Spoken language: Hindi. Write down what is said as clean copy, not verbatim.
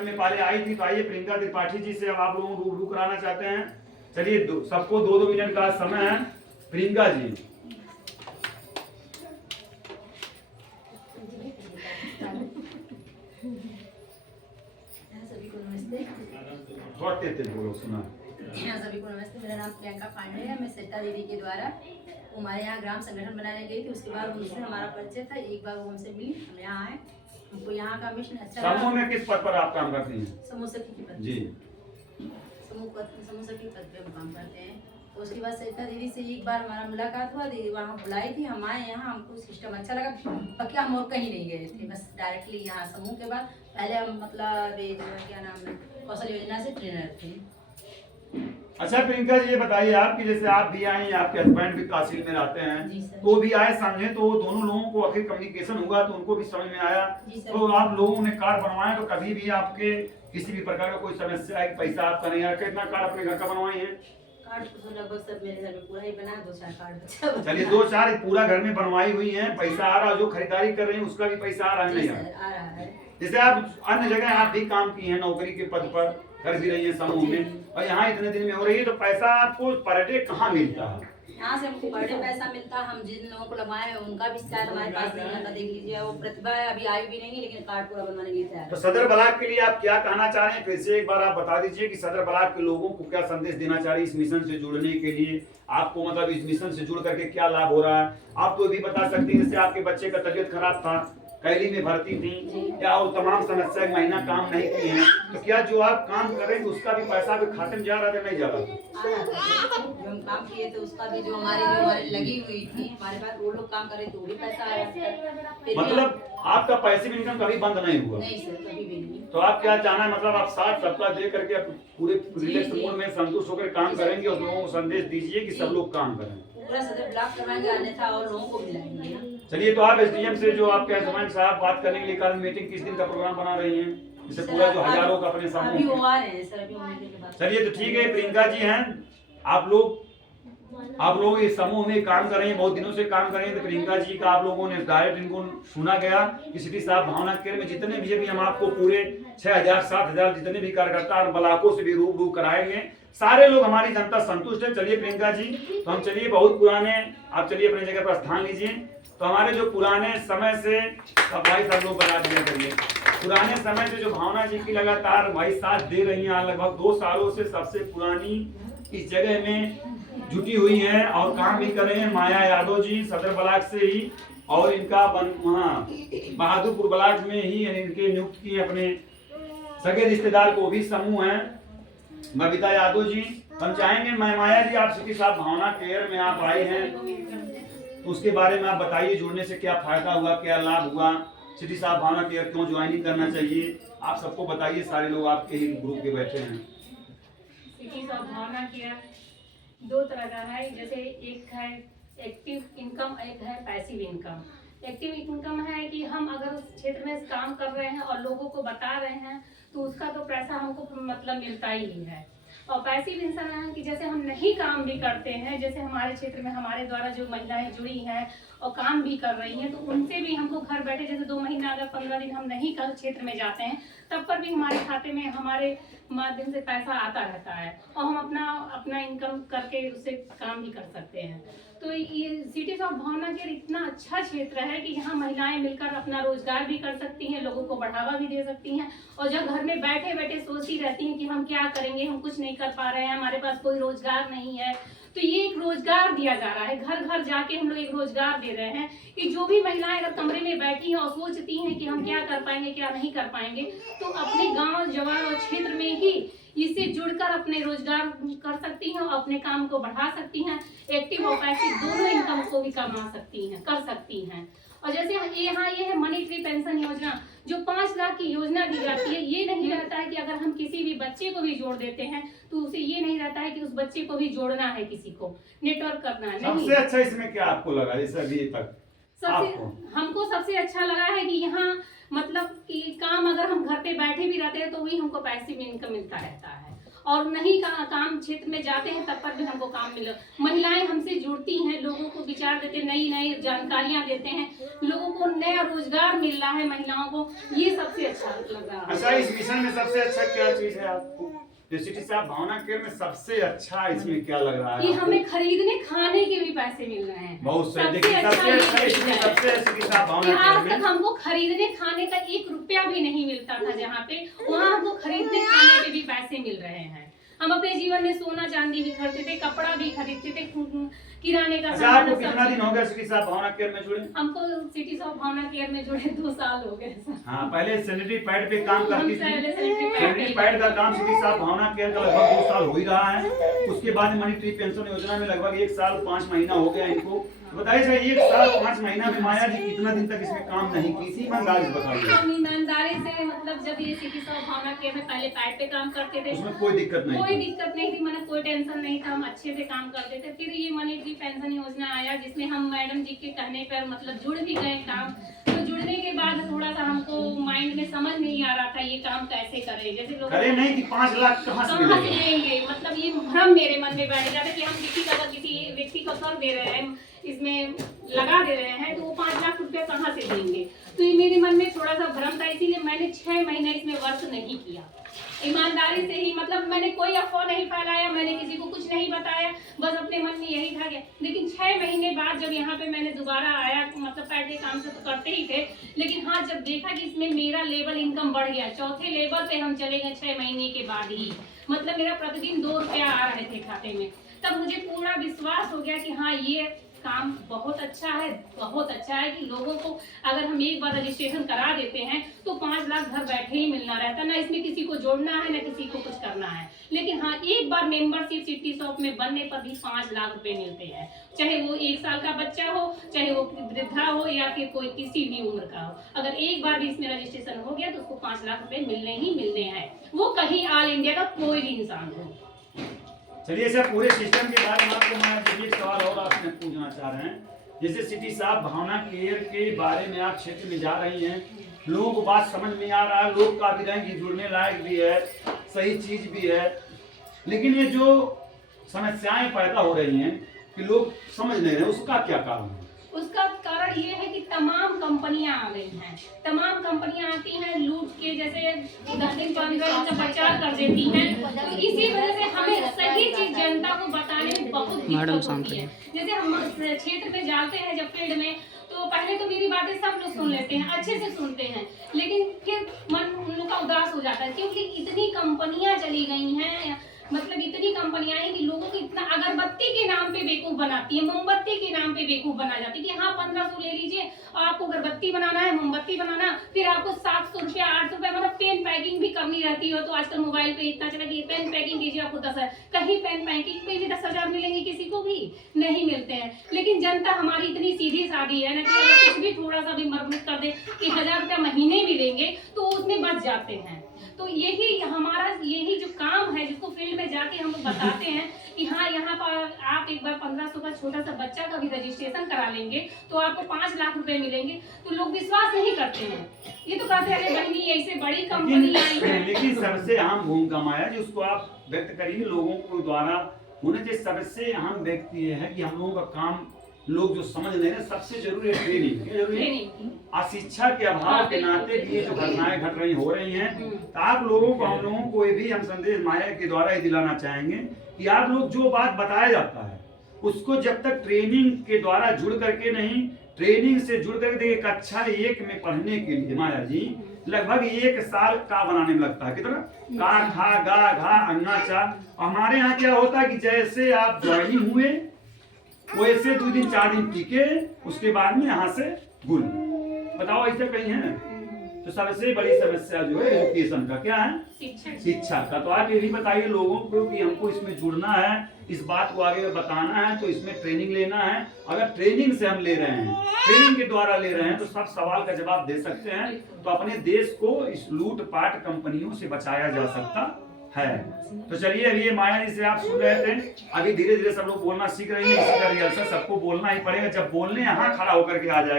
में पहले आई थी। तो आइए प्रियंका त्रिपाठी जी से अब आप लोगों को रूबरू कराना चाहते हैं। चलिए सबको 2-2 मिनट का समय है। प्रियंका जी सभी को नमस्ते। थोड़ा तेज बोलो सुना। सभी को नमस्ते। मेरा नाम प्रियंका पांडे है। मैं सरिता देवी के द्वारा हमारे यहाँ ग्राम संगठन बनाने गई थी। उसके बाद उनसे हमारा परिचय था। एक बार वो हमसे मिली, हम यहाँ आए। हमको यहाँ का मिशन अच्छा लगा। समूह में किस पद पर आप काम करती हैं? समूह सखी के पद जी। समूह सखी पद पे हम काम करते हैं। तो उसके बाद सरिता दीदी से एक बार हमारा मुलाकात हुआ। दीदी वहाँ बुलाई थी, हम आए यहाँ। हमको सिस्टम अच्छा लगा। बाकी हम और कहीं नहीं गए थे, बस डायरेक्टली यहाँ समूह के बाद पहले हम मतलब ये जो क्या नाम है कौशल योजना से ट्रेनर थे। अच्छा प्रियंका जी ये बताइए आप कि जैसे आप भी आए, आपके हस्बैंड भी तहसील में रहते हैं, तो भी आए समझे, तो दोनों लोगों को आखिर कम्युनिकेशन हुआ तो उनको भी समझ में आया। तो आप लोगों ने कार्ड बनवाया, तो कभी भी आपके किसी भी प्रकार का कोई समस्या है, पैसा आपका नहीं आया? कितना कार्ड अपने घर का बनवाए हैं? कार्ड तो लगभग सब मेरे घर में पूरा ही बना, 2-4 कार्ड बचा। चलिए 2-4 पूरा घर में बनवाई हुई है, पैसा आ रहा है। जो खरीदारी कर रही है उसका भी पैसा आ रहा है? नहीं आ रहा है। जैसे आप अन्य जगह आप भी काम की हैं, नौकरी के पद पर कर भी रही है समूह में, और यहाँ इतने दिन में हो रही है, तो पैसा आपको पर डे कहाँ मिलता है? यहाँ से हमको पर डे पैसा मिलता है। हम जिन लोगों को लगवाए हैं उनका भी शायद हमारे पास नहीं आता। देख लीजिए, वो प्रतिभा अभी आई भी नहीं है, लेकिन कार्ड पूरा बनवाने के लिए तैयार है। तो सदर ब्लॉक के लिए आप क्या कहना चाह रहे हैं? फिर से एक बार आप बता दीजिए कि सदर ब्लॉक के लोगों को क्या संदेश देना चाह रही है इस मिशन से जुड़ने के लिए? आपको मतलब इस मिशन से जुड़ करके क्या लाभ हो रहा है? आप तो भी बता सकते हैं, जैसे आपके बच्चे का तबीयत खराब था, कैली में भर्ती थी, क्या और तमाम समस्या एक महीना काम नहीं की है, तो क्या जो आप काम कर रहे हैं उसका भी पैसा भी खाते में जा रहा है नहीं जा रहा? जो हम काम किए थे उसका भी जो हमारी लगी हुई थी, हमारे पास वो लोग काम करे तो वो भी पैसा आया। मतलब आपका पैसे भी इनकम कभी बंद नहीं हुआ? नहीं सर, कभी भी नहीं। तो आप क्या चाहना है, मतलब आप साथ सबका दे करके पूरे रिलैक्स मूड में संतुष्ट होकर काम करेंगे और लोगों को संदेश दीजिए कि सब लोग काम करें? पूरा सदर ब्लॉक करवाएंगे, अन्यथा और लोगों को मिलाएंगे ना। चलिए, तो आप एसडीएम से जो आपके हस्बैंड साहब बात करने के लिए कल मीटिंग किस दिन का प्रोग्राम बना रही हैं? इससे पूरा जो हजारों का अपने अभी वो आ रहे हैं सर, अभी मीटिंग के बाद। चलिए तो ठीक है, प्रियंका जी हैं आप लोग इस समूह में काम कर रहे हैं, बहुत दिनों से काम कर रहे हैं। तो प्रियंका जी का आप लोगों ने डायरेक्ट इनको सुना गया कि सिटी साहब भावना केयर में जितने भी हम आपको पूरे 6000-7000 जितने भी कार्यकर्ता और ब्लॉकों से भी रूबरू कराएंगे। सारे लोग, हमारी जनता संतुष्ट है। चलिए प्रियंका जी, तो हम चलिए बहुत पुराने, आप चलिए अपनी जगह पर स्थान लीजिए। तो हमारे जो पुराने समय से भाई सब लोग बना दिया करिए, पुराने समय से जो भावना जी की लगातार भाई साथ दे रही हैं, लगभग 2 सालों से सबसे पुरानी इस जगह में जुटी हुई हैं और काम भी कर रहे हैं माया यादव जी, सदर ब्लॉक से ही, और इनका वहाँ बहादुरपुर ब्लॉक में ही इनके नियुक्त किए अपने सगे रिश्तेदार को भी समूह है बबीता यादव जी। हम चाहेंगे माया जी, आप सिटी साहब भावना केयर में आप आई हैं, उसके बारे में आप बताइए, जुड़ने से क्या फायदा हुआ, क्या लाभ हुआ, सिटी साहब भावना केयर क्यों ज्वाइनिंग करना चाहिए, आप सबको बताइए। सारे लोग आपके ही ग्रुप के बैठे हैं। सिटी साहब भावना केयर 2 तरह का है, जैसे एक है एक्टिव इनकम, एक है पैसिव इनकम। एक्टिव इनकम है कि हम अगर उस क्षेत्र में काम कर रहे हैं और लोगों को बता रहे हैं तो उसका तो पैसा हमको मतलब मिलता ही है। और पैसिव इनकम है कि जैसे हम नहीं काम भी करते हैं, जैसे हमारे क्षेत्र में हमारे द्वारा जो महिलाएं जुड़ी हैं और काम भी कर रही हैं, तो उनसे भी हमको घर बैठे, जैसे 2 महीना अगर 15 दिन हम नहीं कर क्षेत्र में जाते हैं, तब पर भी हमारे खाते में हमारे माध्यम से पैसा आता रहता है और हम अपना इनकम करके उससे काम भी कर सकते हैं। तो ये सिटी ऑफ भावना केयर इतना अच्छा क्षेत्र है कि यहाँ महिलाएं मिलकर अपना रोजगार भी कर सकती हैं, लोगों को बढ़ावा भी दे सकती हैं, और जब घर में बैठे बैठे सोचती रहती हैं कि हम क्या करेंगे, हम कुछ नहीं कर पा रहे हैं, हमारे पास कोई रोजगार नहीं है, तो ये एक रोजगार दिया जा रहा है। घर घर जाके हम लोग एक रोजगार दे रहे हैं कि जो भी महिलाएं अगर कमरे में बैठी हैं और सोचती हैं कि हम क्या कर पाएंगे क्या नहीं कर पाएंगे, तो अपने गांव जवान और क्षेत्र में ही इससे जुड़कर अपने रोजगार कर सकती हैं और अपने काम को बढ़ा सकती हैं। एक्टिव और पैसिव दोनों इनकम को भी कमा सकती हैं, कर सकती हैं। और जैसे यहाँ ये है मनी ट्री पेंशन योजना, जो 5 लाख की योजना दी जाती है। ये नहीं रहता है कि अगर हम किसी भी बच्चे को भी जोड़ देते हैं तो उसे ये नहीं रहता है कि उस बच्चे को भी जोड़ना है, किसी को नेटवर्क करना है। सबसे अच्छा इसमें क्या आपको लगा जैसे अभी तक? हमको सबसे अच्छा लगा है कि यहाँ मतलब कि काम अगर हम घर पे बैठे भी रहते हैं तो वही हमको पैसिव इनकम मिलता रहता है, और नहीं काम क्षेत्र में जाते हैं तब पर भी हमको काम मिला। महिलाएं हमसे जुड़ती हैं, लोगों को विचार देते, नई नई जानकारियां देते हैं, लोगों को नया रोजगार मिल रहा है महिलाओं को, ये सबसे अच्छा लग रहा है। अच्छा, इस मिशन में सबसे अच्छा क्या चीज है आपको, जो सिटी साहब भावना केयर में सबसे अच्छा इसमें क्या लग रहा है कि आपको? हमें खरीदने खाने के भी पैसे मिल रहे हैं। बहुत सही। सबसे देखिए अच्छा सबसे अच्छा ये इसमें है सबसे सिटी साहब कि भावना आज केयर तक में हमको खरीदने खाने का 1 रुपया भी नहीं मिलता था, जहाँ पे वहाँ हमको खरीदने खाने के भी पैसे मिल रहे हैं। हम अपने जीवन में सोना चांदी भी खरीदते थे, कपड़ा भी खरीदते थे, किराने का अच्छा, आपको कितना दिन हो गया सिटी साहब भावना केयर में जुड़े? हमको सिटी ऑफ भावना केयर में जुड़े 2 साल हो गए सर। हाँ, पहले सैनिटरी पैड पे काम करती थी। पहले सैनिटरी पैड सैनिटरी पैड का काम सिटी साहब भावना केयर का लगभग 2 साल हो ही रहा है। उसके बाद मनी ट्री पेंशन योजना में लगभग 1 साल 5 महीना हो गया इनको। बताइए सर, 1 साल 5 महीना में माया जी कितना दिन तक इसमें काम नहीं की थी, ईमानदारी से बताइए। हम ईमानदारी से, मतलब जब ये सिटी ऑफ भावना केयर में पहले पैड पे काम करते थे, उसमें कोई दिक्कत नहीं कोई थी। दिक्कत नहीं थी, मतलब कोई टेंशन नहीं था, हम अच्छे से काम करते थे। फिर ये मनी ट्री पेंशन योजना आया, जिसमें हम मैडम जी के कहने पर मतलब जुड़ भी गए काम। तो जुड़ने के बाद थोड़ा सा हमको माइंड में समझ नहीं आ रहा था ये काम कैसे करें। जैसे लोग करे नहीं कि 5 लाख कहाँ से कहाँ से मिलेंगे? लेंगे, मतलब ये भ्रम मेरे मन में बैठ जाता है कि हम किसी व्यक्ति को कर दे रहे हैं, इसमें लगा दे रहे हैं, तो वो 5 लाख रुपया कहाँ से देंगे। तो ये मेरे मन में थोड़ा सा भ्रम था, इसीलिए मैंने 6 महीने इसमें वर्क नहीं किया। ईमानदारी से ही, मतलब मैंने कोई अफवाह नहीं फैलाया, मैंने किसी को कुछ नहीं बताया, बस अपने मन में यही था कि। लेकिन 6 महीने बाद जब यहाँ पे मैंने दोबारा आया, मतलब पहले काम से तो करते ही थे, लेकिन हाँ जब देखा कि इसमें मेरा लेवल इनकम बढ़ गया, 4थे लेवल पे हम चले गए 6 महीने के बाद ही, मतलब मेरा प्रतिदिन 2 रुपया आ रहे थे खाते में, तब मुझे पूरा विश्वास हो गया कि हाँ ये काम बहुत अच्छा है, बहुत अच्छा है कि लोगों को अगर हम एक बार रजिस्ट्रेशन करा देते हैं तो 5 लाख घर बैठे ही मिलना रहता, ना इसमें किसी को जोड़ना है ना किसी को कुछ करना है। लेकिन हाँ, एक बार मेंबरशिप सिटी शॉप में बनने पर भी 5 लाख रुपए मिलते हैं, चाहे वो 1 साल का बच्चा हो, चाहे वो वृद्धा हो, या फिर कोई किसी भी उम्र का हो। अगर एक बार भी इसमें रजिस्ट्रेशन हो गया तो उसको 5 लाख रुपए मिलने ही मिलने हैं, वो कहीं ऑल इंडिया का कोई भी इंसान हो। चलिए सर, पूरे सिस्टम के बारे में आपको मैं एक सवाल और आपसे पूछना चाह रहे हैं। जैसे सिटी साहब भावना केयर के बारे में आप क्षेत्र में जा रही हैं, लोगों को बात समझ में आ रहा है, लोग काफी रहेंगे, जुड़ने लायक भी है, सही चीज भी है, लेकिन ये जो समस्याएं पैदा हो रही हैं कि लोग समझ नहीं रहे, उसका क्या कारण है? उसका कारण ये है कि तमाम कंपनियां आ गई हैं, तमाम कंपनियां आती हैं लूट के, जैसे 10 दिन 15 दिन का प्रचार कर देती हैं। तो इसी वजह से हमें सही चीज जनता को बताने में बहुत दिक्कत होती है। जैसे हम क्षेत्र में जाते हैं जब फील्ड में, तो पहले तो मेरी बातें सब लोग सुन लेते हैं, अच्छे से सुनते हैं, लेकिन फिर मन उन लोग का उदास हो जाता है, क्योंकि इतनी कंपनियां चली गई हैं, मतलब इतनी कंपनियां हैं कि लोगों को इतना अगरबत्ती के नाम पे बेवकूफ बनाती है, मोमबत्ती के नाम पे बेवकूफ बना जाती है कि हाँ 1500 ले लीजिए, आपको अगरबत्ती बनाना है, मोमबत्ती बनाना, फिर आपको 700 रुपया 800 रुपया, मतलब पेन पैकिंग भी करनी रहती हो, तो आजकल मोबाइल पे इतना चला कि पेन पैकिंग कीजिए आपको 10,000, कहीं पेन पैकिंग पे भी 10,000 मिलेंगे, किसी को भी नहीं मिलते हैं। लेकिन जनता हमारी इतनी सीधी सादी है ना कि अगर कुछ भी थोड़ा सा भी मरम्मत कर दे कि 1000 रुपया महीने मिलेंगे तो उसमें बच जाते हैं। तो यही हमारा जो काम है, जिसको फील्ड में जाके हम लोग बताते हैं कि हाँ यहाँ पर आप एक बार 1500 का छोटा सा बच्चा का भी रजिस्ट्रेशन करा लेंगे तो आपको 5 लाख रुपए मिलेंगे, तो लोग विश्वास नहीं करते हैं। ये तो कहते हैं अरे बहनी ऐसे बड़ी कंपनी आई है। लेकिन सबसे अहम भूमिका माया जी, उसको आप व्यक्त करिए, लोगों को द्वारा होने चाहिए। सबसे अहम व्यक्ति ये है कि हम लोगों का काम लोग जो समझ नहीं रहे, सबसे जरूरी है ट्रेनिंग। जरूरी है अशिक्षा के अभाव के नाते भी जो घटनाएं घट रही हो रही हैं, तो आप लोगों को, हम लोगों को भी हम संदेश माया के द्वारा ये दिलाना चाहेंगे कि आप लोग जो बात बताया जाता है उसको जब तक ट्रेनिंग के द्वारा जुड़ करके नहीं, ट्रेनिंग से जुड़ करके, देखिए कक्षा 1 में पढ़ने के लिए माया जी लगभग 1 साल का बनाने में लगता है, कितना का खा गा घा अन्ना चा। हमारे यहाँ क्या होता है कि जैसे आप ज्वाइनिंग हुए वैसे 2 दिन 4 दिन टीके, उसके बाद में यहाँ से गुल। बताओ ऐसे कहीं है? तो सबसे बड़ी समस्या जो है एजुकेशन का क्या है, शिक्षा का। तो आप ये भी बताइए लोगों को कि हमको इसमें जुड़ना है, इस बात को आगे बताना है, तो इसमें ट्रेनिंग लेना है। अगर ट्रेनिंग से हम ले रहे हैं, ट्रेनिंग के द्वारा ले रहे हैं, तो सब सवाल का जवाब दे सकते हैं, तो अपने देश को इस लूटपाट कंपनियों से बचाया जा सकता है। तो चलिए, अभी ये माया जी से आप सुन रहे थे, अभी धीरे धीरे सब लोग बोलना सीख रही है, इसी का रिहर्सल सबको बोलना ही पड़ेगा। जब बोलने यहाँ खड़ा होकर के आ जाएगा